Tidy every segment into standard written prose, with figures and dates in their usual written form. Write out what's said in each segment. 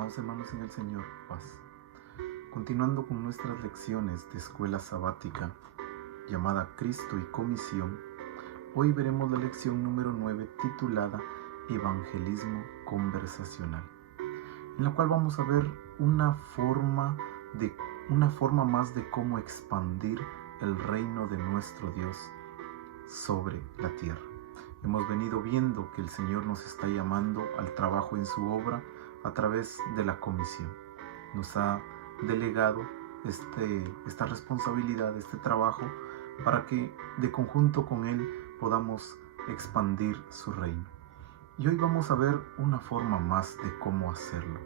Amados hermanos en el Señor, paz. Continuando con nuestras lecciones de escuela sabática llamada Cristo y Comisión, hoy veremos la lección número 9 titulada Evangelismo Conversacional, en la cual vamos a ver una forma más de cómo expandir el reino de nuestro Dios sobre la tierra. Hemos venido viendo que el Señor nos está llamando al trabajo en su obra a través de la comisión. Nos ha delegado esta responsabilidad, este trabajo, para que de conjunto con Él podamos expandir su reino. Y hoy vamos a ver una forma más de cómo hacerlo.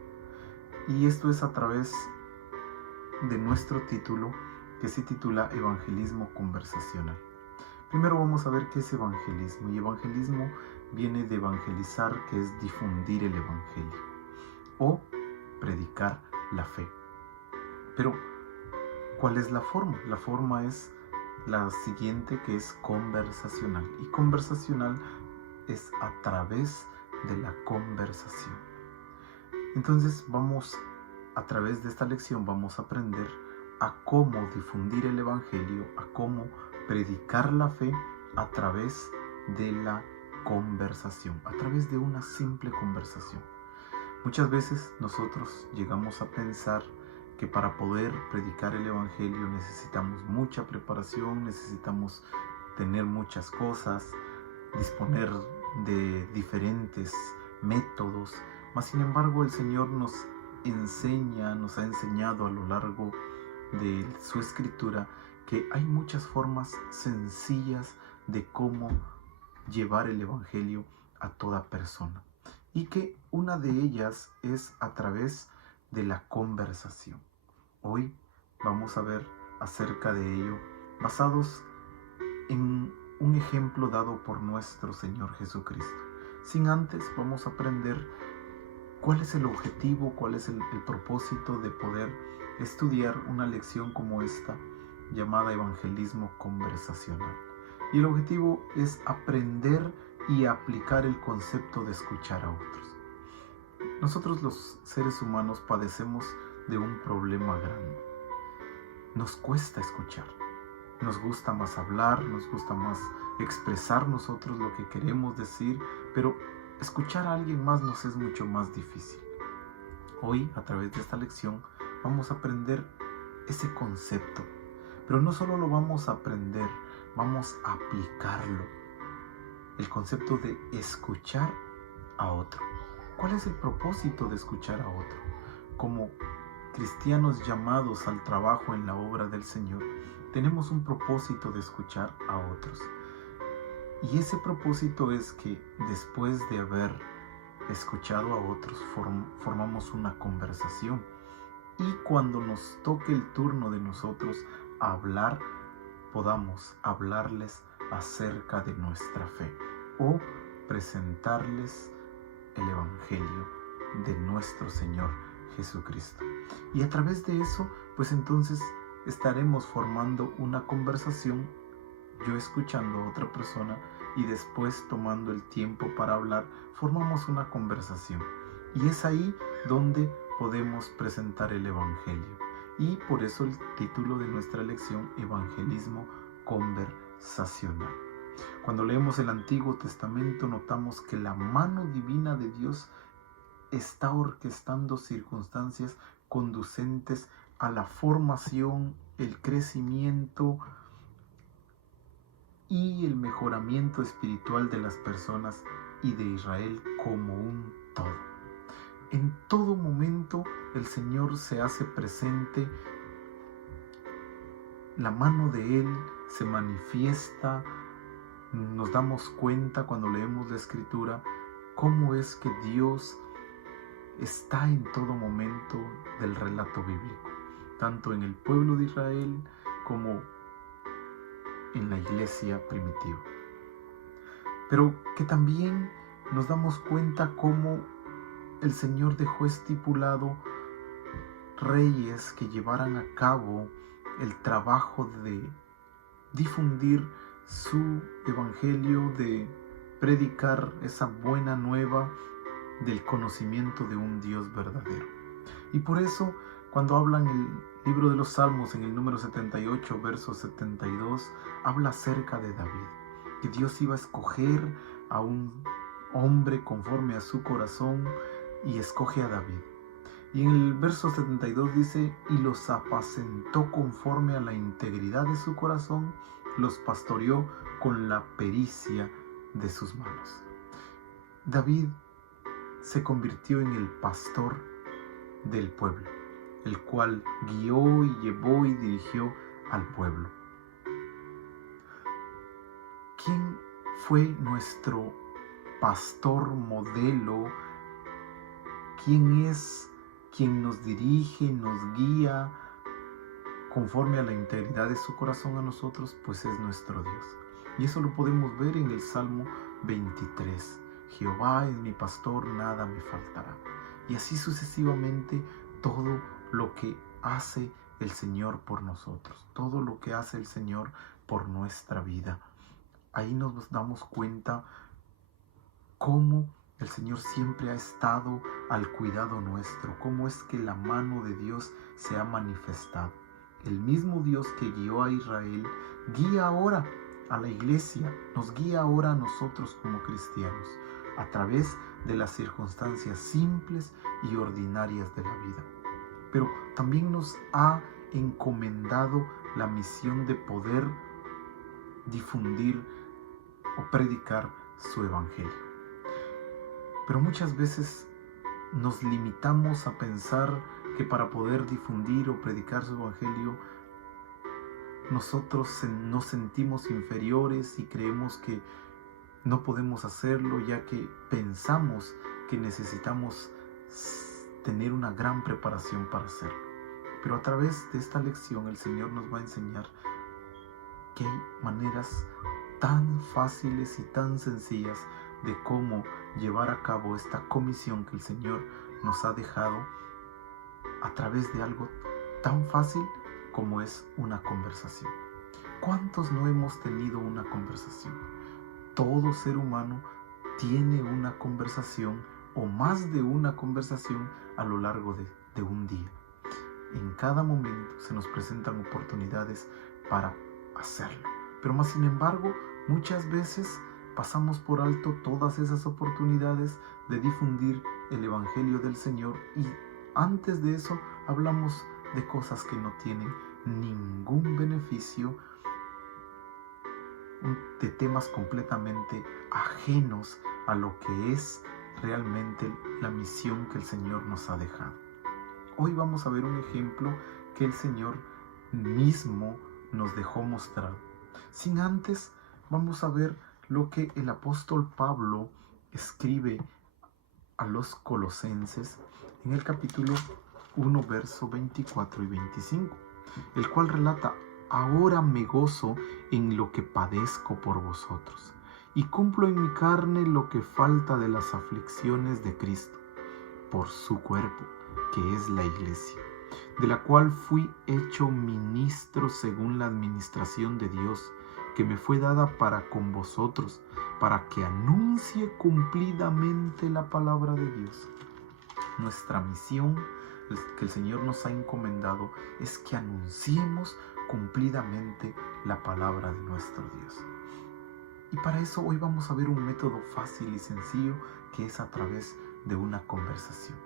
Y esto es a través de nuestro título, que se titula Evangelismo Conversacional. Primero vamos a ver qué es evangelismo. Y evangelismo viene de evangelizar, que es difundir el evangelio o predicar la fe. Pero, ¿cuál es la forma? La forma es la siguiente, que es conversacional. Y conversacional es a través de la conversación. Entonces a través de esta lección vamos a aprender a cómo difundir el evangelio, a cómo predicar la fe a través de la conversación, a través de una simple conversación. Muchas veces nosotros llegamos a pensar que para poder predicar el evangelio necesitamos mucha preparación, necesitamos tener muchas cosas, disponer de diferentes métodos, mas sin embargo el Señor nos ha enseñado a lo largo de su escritura que hay muchas formas sencillas de cómo llevar el evangelio a toda persona, y que una de ellas es a través de la conversación. Hoy vamos a ver acerca de ello basados en un ejemplo dado por nuestro Señor Jesucristo. Sin antes vamos a aprender cuál es el objetivo, cuál es el propósito de poder estudiar una lección como esta llamada Evangelismo Conversacional. Y el objetivo es aprender y aplicar el concepto de escuchar a otros. Nosotros los seres humanos padecemos de un problema grande. Nos cuesta escuchar. Nos gusta más hablar, nos gusta más expresar nosotros lo que queremos decir, pero escuchar a alguien más nos es mucho más difícil. Hoy, a través de esta lección, vamos a aprender ese concepto. Pero no solo lo vamos a aprender, vamos a aplicarlo. El concepto de escuchar a otro. ¿Cuál es el propósito de escuchar a otro? Como cristianos llamados al trabajo en la obra del Señor, tenemos un propósito de escuchar a otros. Y ese propósito es que después de haber escuchado a otros, formamos una conversación. Y cuando nos toque el turno de nosotros hablar, podamos hablarles acerca de nuestra fe o presentarles el evangelio de nuestro Señor Jesucristo. Y a través de eso, pues entonces estaremos formando una conversación, yo escuchando a otra persona y después tomando el tiempo para hablar, formamos una conversación. Y es ahí donde podemos presentar el evangelio. Y por eso el título de nuestra lección, Evangelismo Conversacional. Cuando leemos el Antiguo Testamento notamos que la mano divina de Dios está orquestando circunstancias conducentes a la formación, el crecimiento y el mejoramiento espiritual de las personas y de Israel como un todo. En todo momento el Señor se hace presente, la mano de Él se manifiesta. Nos damos cuenta cuando leemos la Escritura cómo es que Dios está en todo momento del relato bíblico, tanto en el pueblo de Israel como en la iglesia primitiva. Pero que también nos damos cuenta cómo el Señor dejó estipulado reyes que llevaran a cabo el trabajo de difundir su evangelio, de predicar esa buena nueva del conocimiento de un Dios verdadero. Y por eso, cuando habla en el libro de los Salmos, en el número 78, verso 72, habla acerca de David, que Dios iba a escoger a un hombre conforme a su corazón, y escoge a David. Y en el verso 72 dice: y los apacentó conforme a la integridad de su corazón, los pastoreó con la pericia de sus manos. David se convirtió en el pastor del pueblo, el cual guió y llevó y dirigió al pueblo. ¿Quién fue nuestro pastor modelo? ¿Quién es quien nos dirige, nos guía conforme a la integridad de su corazón a nosotros? Pues es nuestro Dios. Y eso lo podemos ver en el Salmo 23. Jehová es mi pastor, nada me faltará. Y así sucesivamente todo lo que hace el Señor por nosotros, todo lo que hace el Señor por nuestra vida. Ahí nos damos cuenta cómo el Señor siempre ha estado al cuidado nuestro, cómo es que la mano de Dios se ha manifestado. El mismo Dios que guió a Israel, guía ahora a la iglesia, nos guía ahora a nosotros como cristianos, a través de las circunstancias simples y ordinarias de la vida. Pero también nos ha encomendado la misión de poder difundir o predicar su evangelio. Pero muchas veces nos limitamos a pensar que para poder difundir o predicar su evangelio, nosotros nos sentimos inferiores y creemos que no podemos hacerlo, ya que pensamos que necesitamos tener una gran preparación para hacerlo. Pero a través de esta lección el Señor nos va a enseñar que hay maneras tan fáciles y tan sencillas de cómo llevar a cabo esta comisión que el Señor nos ha dejado a través de algo tan fácil como es una conversación. ¿Cuántos no hemos tenido una conversación? Todo ser humano tiene una conversación o más de una conversación a lo largo de un día. En cada momento se nos presentan oportunidades para hacerlo. Pero más sin embargo, muchas veces pasamos por alto todas esas oportunidades de difundir el Evangelio del Señor, y antes de eso hablamos de cosas que no tienen ningún beneficio, de temas completamente ajenos a lo que es realmente la misión que el Señor nos ha dejado. Hoy vamos a ver un ejemplo que el Señor mismo nos dejó mostrado. Sin antes, vamos a ver lo que el apóstol Pablo escribe a los colosenses en el capítulo 1, verso 24 y 25, el cual relata: ahora me gozo en lo que padezco por vosotros, y cumplo en mi carne lo que falta de las aflicciones de Cristo, por su cuerpo, que es la iglesia, de la cual fui hecho ministro según la administración de Dios, que me fue dada para con vosotros, para que anuncie cumplidamente la palabra de Dios. Nuestra misión que el Señor nos ha encomendado es que anunciemos cumplidamente la palabra de nuestro Dios. Y para eso hoy vamos a ver un método fácil y sencillo, que es a través de una conversación.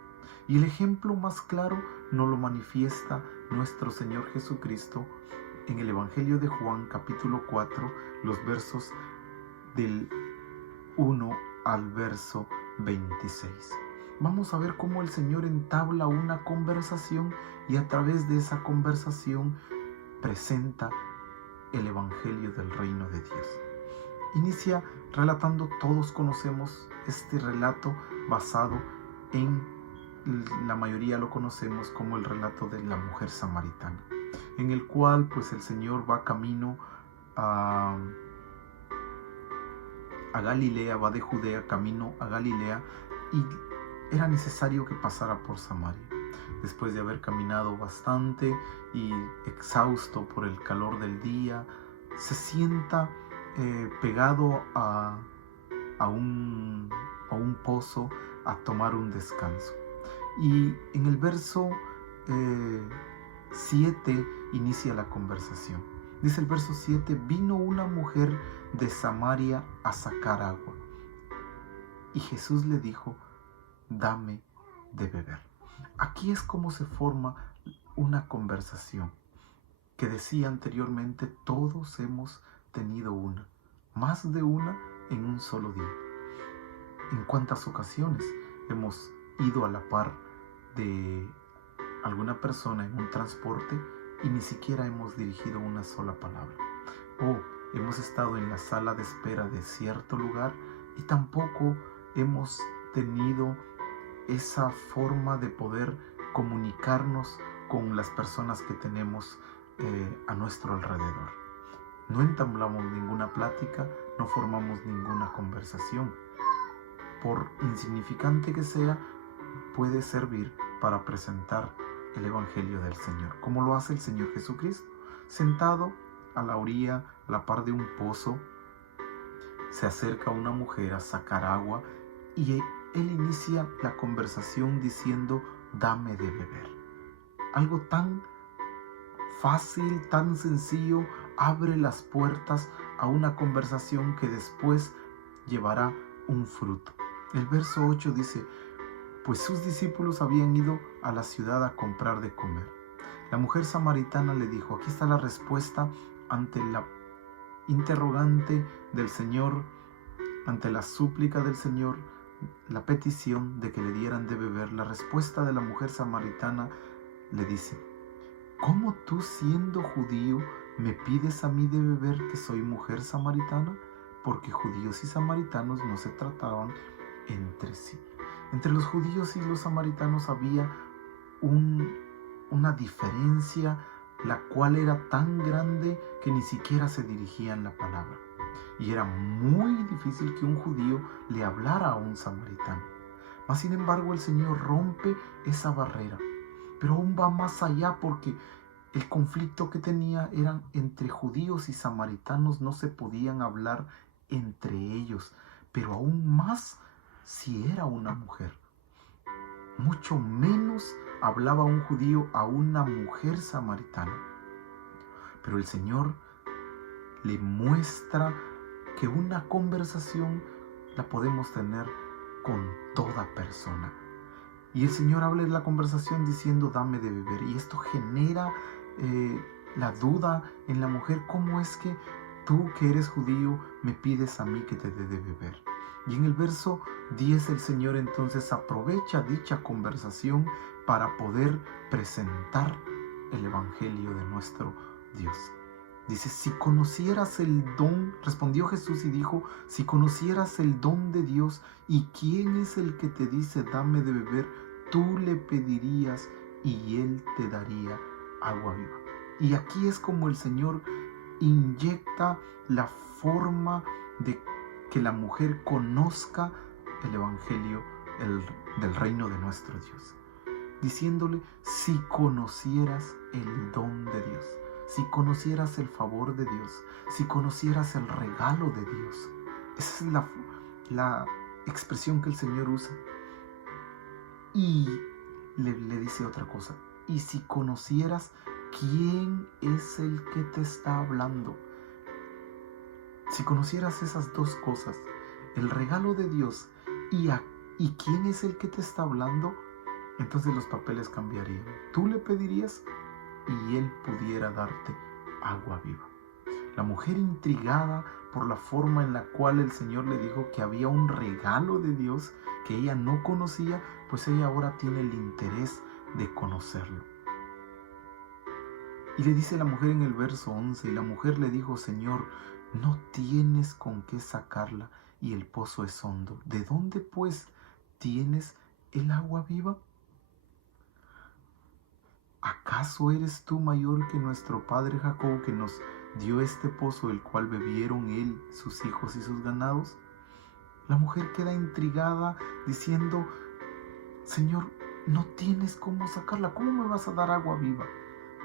Y el ejemplo más claro nos lo manifiesta nuestro Señor Jesucristo en el Evangelio de Juan, capítulo 4, los versos del 1 al verso 26. Vamos a ver cómo el Señor entabla una conversación y a través de esa conversación presenta el Evangelio del Reino de Dios. Inicia relatando, todos conocemos este relato basado en, la mayoría lo conocemos como el relato de la mujer samaritana, en el cual pues el Señor va camino a Galilea, va de Judea camino a Galilea, y era necesario que pasara por Samaria. Después de haber caminado bastante y exhausto por el calor del día, se sienta pegado a un pozo a tomar un descanso. Y en el verso 7 inicia la conversación. Dice el verso 7, vino una mujer de Samaria a sacar agua. Y Jesús le dijo, dame de beber. Aquí es como se forma una conversación que decía anteriormente, todos hemos tenido una, más de una en un solo día. ¿En cuántas ocasiones hemos ido a la par de alguna persona en un transporte y ni siquiera hemos dirigido una sola palabra? O hemos estado en la sala de espera de cierto lugar y tampoco hemos tenido esa forma de poder comunicarnos con las personas que tenemos a nuestro alrededor. No entablamos ninguna plática, no formamos ninguna conversación. Por insignificante que sea, puede servir para presentar el Evangelio del Señor, como lo hace el Señor Jesucristo. Sentado a la orilla, a la par de un pozo, se acerca una mujer a sacar agua y él inicia la conversación diciendo, dame de beber. Algo tan fácil, tan sencillo, abre las puertas a una conversación que después llevará un fruto. El verso 8 dice, pues sus discípulos habían ido a la ciudad a comprar de comer. La mujer samaritana le dijo, aquí está la respuesta ante la interrogante del Señor, ante la súplica del Señor, la petición de que le dieran de beber. La respuesta de la mujer samaritana le dice, ¿cómo tú siendo judío me pides a mí de beber que soy mujer samaritana? Porque judíos y samaritanos no se trataban entre sí. Entre los judíos y los samaritanos había una diferencia, la cual era tan grande que ni siquiera se dirigían la palabra. Y era muy difícil que un judío le hablara a un samaritano. Mas sin embargo el Señor rompe esa barrera, pero aún va más allá, porque el conflicto que tenía eran entre judíos y samaritanos, no se podían hablar entre ellos, pero aún más si era una mujer. Mucho menos hablaba un judío a una mujer samaritana. Pero el Señor le muestra que una conversación la podemos tener con toda persona. Y el Señor habla en la conversación diciendo, dame de beber. Y esto genera la duda en la mujer, ¿cómo es que tú que eres judío me pides a mí que te dé de beber? Y en el verso 10 el Señor entonces aprovecha dicha conversación para poder presentar el Evangelio de nuestro Dios. Dice, si conocieras el don, respondió Jesús y dijo, si conocieras el don de Dios y quién es el que te dice, dame de beber, tú le pedirías y él te daría agua viva. Y aquí es como el Señor inyecta la forma de que la mujer conozca el Evangelio del reino de nuestro Dios, diciéndole, si conocieras el don de Dios, si conocieras el favor de Dios, si conocieras el regalo de Dios. Esa es la expresión que el Señor usa. Y le dice otra cosa, y si conocieras quién es el que te está hablando. Si conocieras esas dos cosas, el regalo de Dios y quién es el que te está hablando, entonces los papeles cambiarían. Tú le pedirías y él pudiera darte agua viva. La mujer, intrigada por la forma en la cual el Señor le dijo que había un regalo de Dios que ella no conocía, pues ella ahora tiene el interés de conocerlo. Y le dice la mujer en el verso 11, y la mujer le dijo, Señor, no tienes con qué sacarla y el pozo es hondo. ¿De dónde pues tienes el agua viva? ¿Acaso eres tú mayor que nuestro padre Jacob, que nos dio este pozo, el cual bebieron él, sus hijos y sus ganados? La mujer queda intrigada diciendo, Señor, no tienes cómo sacarla, ¿cómo me vas a dar agua viva?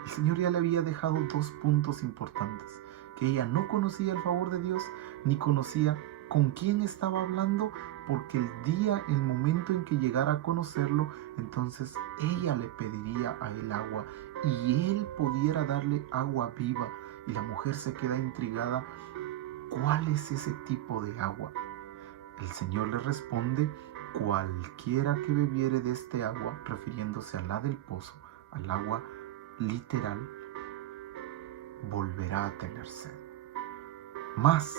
El Señor ya le había dejado dos puntos importantes, que ella no conocía el favor de Dios, ni conocía ¿Con quién estaba hablando? Porque el momento en que llegara a conocerlo, entonces ella le pediría a él agua y él pudiera darle agua viva. Y la mujer se queda intrigada. ¿Cuál es ese tipo de agua? El Señor le responde: cualquiera que bebiere de este agua, refiriéndose a la del pozo, al agua literal, volverá a tener sed. Mas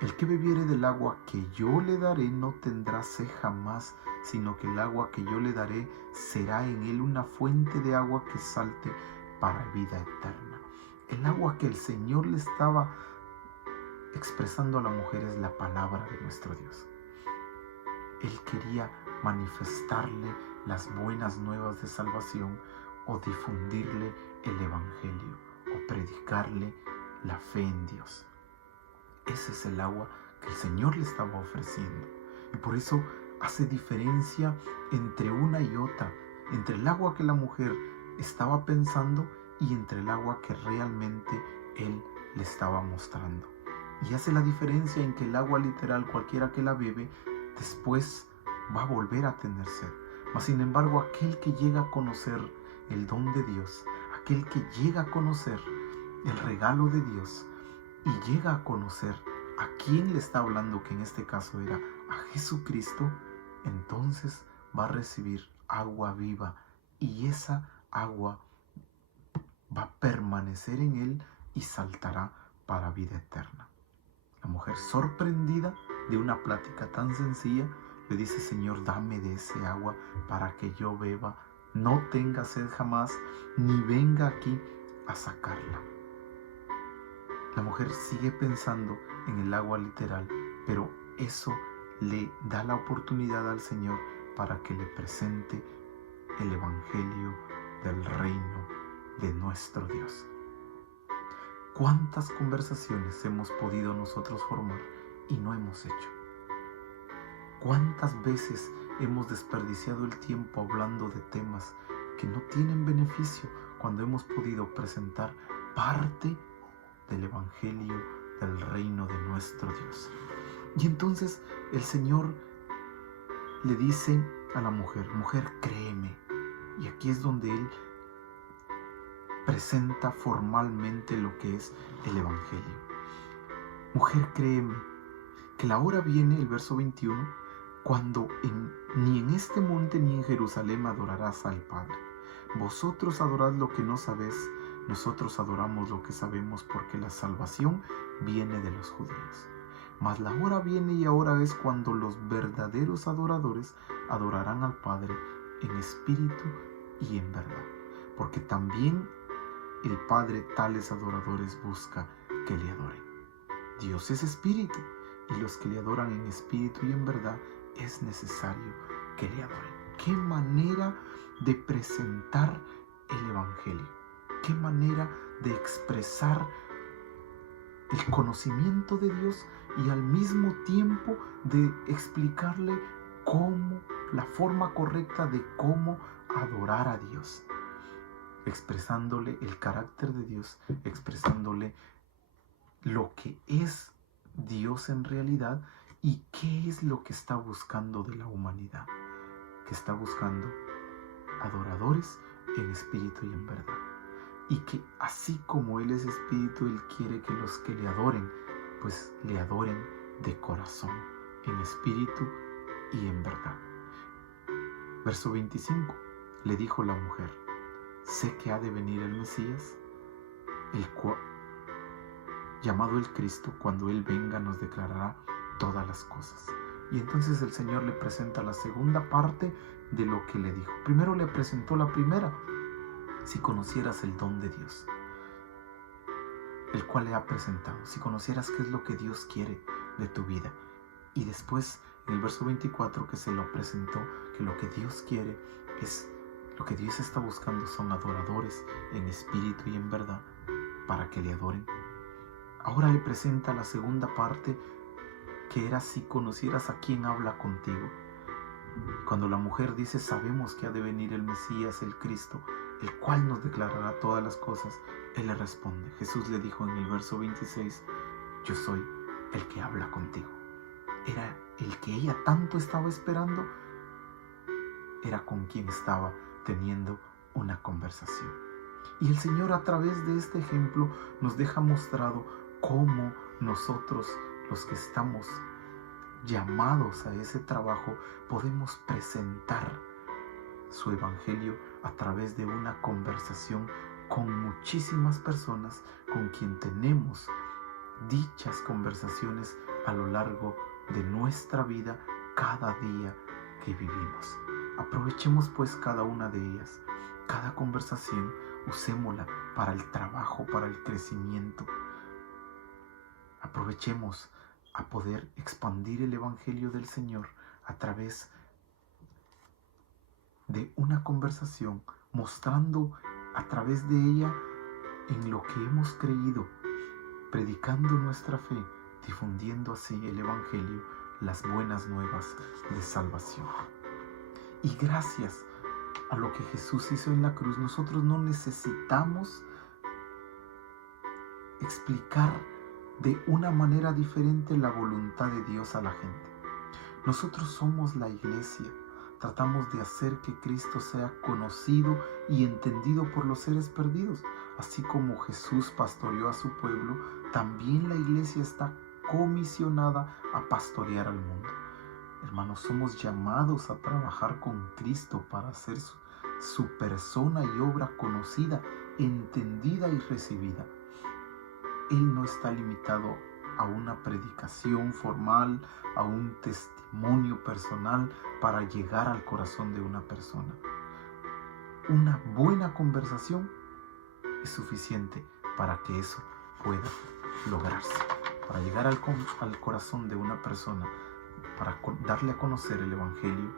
el que bebiere del agua que yo le daré no tendrá sed jamás, sino que el agua que yo le daré será en él una fuente de agua que salte para vida eterna. El agua que el Señor le estaba expresando a la mujer es la palabra de nuestro Dios. Él quería manifestarle las buenas nuevas de salvación, o difundirle el evangelio, o predicarle la fe en Dios. Ese es el agua que el Señor le estaba ofreciendo. Y por eso hace diferencia entre una y otra, entre el agua que la mujer estaba pensando y entre el agua que realmente Él le estaba mostrando. Y hace la diferencia en que el agua literal, cualquiera que la bebe, después va a volver a tener sed. Mas sin embargo, aquel que llega a conocer el don de Dios, aquel que llega a conocer el regalo de Dios y llega a conocer a quién le está hablando, que en este caso era a Jesucristo, entonces va a recibir agua viva, y esa agua va a permanecer en él y saltará para vida eterna. La mujer, sorprendida de una plática tan sencilla, le dice: Señor, dame de ese agua para que yo beba, no tenga sed jamás, ni venga aquí a sacarla. La mujer sigue pensando en el agua literal, pero eso le da la oportunidad al Señor para que le presente el evangelio del reino de nuestro Dios. ¿Cuántas conversaciones hemos podido nosotros formar y no hemos hecho? ¿Cuántas veces hemos desperdiciado el tiempo hablando de temas que no tienen beneficio, cuando hemos podido presentar parte del evangelio del reino de nuestro Dios? Y entonces el Señor le dice a la mujer: mujer, créeme. Y aquí es donde Él presenta formalmente lo que es el evangelio. Mujer, créeme, que la hora viene, el verso 21, cuando ni en este monte ni en Jerusalén adorarás al Padre. Vosotros adorad lo que no sabéis, nosotros adoramos lo que sabemos, porque la salvación viene de los judíos. Mas la hora viene y ahora es cuando los verdaderos adoradores adorarán al Padre en espíritu y en verdad, porque también el Padre tales adoradores busca que le adoren. Dios es espíritu, y los que le adoran en espíritu y en verdad es necesario que le adoren. ¡Qué manera de presentar el evangelio! ¡Qué manera de expresar el conocimiento de Dios y al mismo tiempo de explicarle cómo, la forma correcta de cómo adorar a Dios! Expresándole el carácter de Dios, expresándole lo que es Dios en realidad y qué es lo que está buscando de la humanidad, que está buscando adoradores en espíritu y en verdad, y que así como Él es espíritu, Él quiere que los que le adoren, pues le adoren de corazón, en espíritu y en verdad. Verso 25, le dijo la mujer: sé que ha de venir el Mesías, el cual, llamado el Cristo, cuando Él venga nos declarará todas las cosas. Y entonces el Señor le presenta la segunda parte de lo que le dijo. Primero le presentó la primera: si conocieras el don de Dios, el cual le ha presentado, si conocieras qué es lo que Dios quiere de tu vida. Y después en el verso 24 que se lo presentó, que lo que Dios quiere es, lo que Dios está buscando son adoradores en espíritu y en verdad, para que le adoren. Ahora le presenta la segunda parte, que era: si conocieras a quién habla contigo. Cuando la mujer dice: sabemos que ha de venir el Mesías, el Cristo, el cual nos declarará todas las cosas, Él le responde. Jesús le dijo en el verso 26: yo soy el que habla contigo. era el que ella tanto estaba esperando, era con quien estaba teniendo una conversación. Y el Señor, a través de este ejemplo, nos deja mostrado cómo nosotros, los que estamos llamados a ese trabajo, podemos presentar su evangelio a través de una conversación con muchísimas personas con quien tenemos dichas conversaciones a lo largo de nuestra vida, cada día que vivimos. Aprovechemos pues cada una de ellas, cada conversación, usémosla para el trabajo, para el crecimiento. Aprovechemos a poder expandir el evangelio del Señor a través de una conversación, mostrando a través de ella en lo que hemos creído, predicando nuestra fe, difundiendo así el evangelio, las buenas nuevas de salvación. Y gracias a lo que Jesús hizo en la cruz, nosotros no necesitamos explicar de una manera diferente la voluntad de Dios a la gente. Nosotros somos la iglesia. Tratamos de hacer que Cristo sea conocido y entendido por los seres perdidos. Así como Jesús pastoreó a su pueblo, también la iglesia está comisionada a pastorear al mundo. Hermanos, somos llamados a trabajar con Cristo para hacer su persona y obra conocida, entendida y recibida. Él no está limitado a una predicación formal, a un testimonio personal para llegar al corazón de una persona. Una buena conversación es suficiente para que eso pueda lograrse. Para llegar al corazón de una persona, para darle a conocer el evangelio,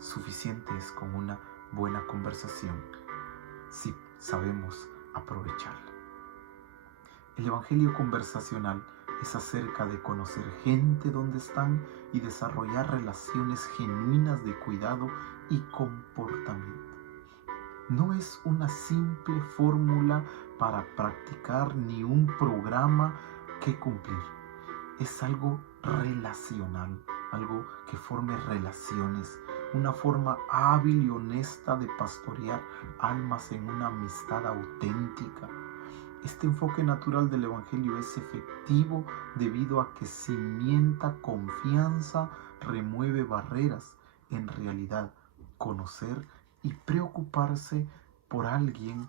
suficiente es con una buena conversación si sabemos aprovecharla. El evangelio conversacional es acerca de conocer gente donde están y desarrollar relaciones genuinas de cuidado y comportamiento. No es una simple fórmula para practicar ni un programa que cumplir. Es algo relacional, algo que forme relaciones, una forma hábil y honesta de pastorear almas en una amistad auténtica. Este enfoque natural del evangelio es efectivo debido a que cimienta confianza, remueve barreras. En realidad, conocer y preocuparse por alguien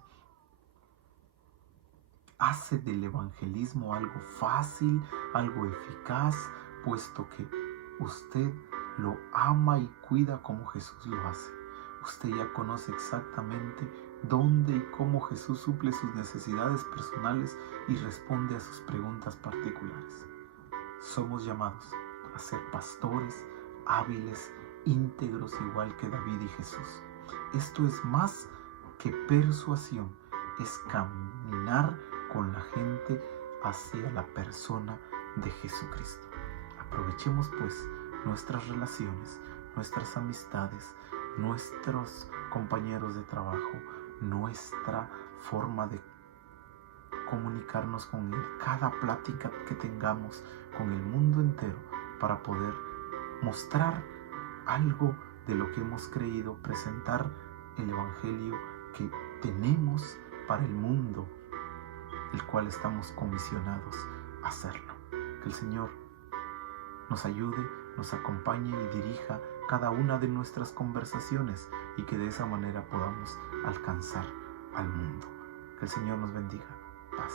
hace del evangelismo algo fácil, algo eficaz, puesto que usted lo ama y cuida como Jesús lo hace. Usted ya conoce exactamente dónde y cómo Jesús suple sus necesidades personales y responde a sus preguntas particulares. Somos llamados a ser pastores hábiles, íntegros, igual que David y Jesús. Esto es más que persuasión, es caminar con la gente hacia la persona de Jesucristo. Aprovechemos pues nuestras relaciones, nuestras amistades, nuestros compañeros de trabajo, nuestra forma de comunicarnos con Él, cada plática que tengamos con el mundo entero para poder mostrar algo de lo que hemos creído, presentar el evangelio que tenemos para el mundo, el cual estamos comisionados a hacerlo. Que el Señor nos ayude, nos acompañe y dirija cada una de nuestras conversaciones y que de esa manera podamos alcanzar al mundo. Que el Señor nos bendiga. Paz.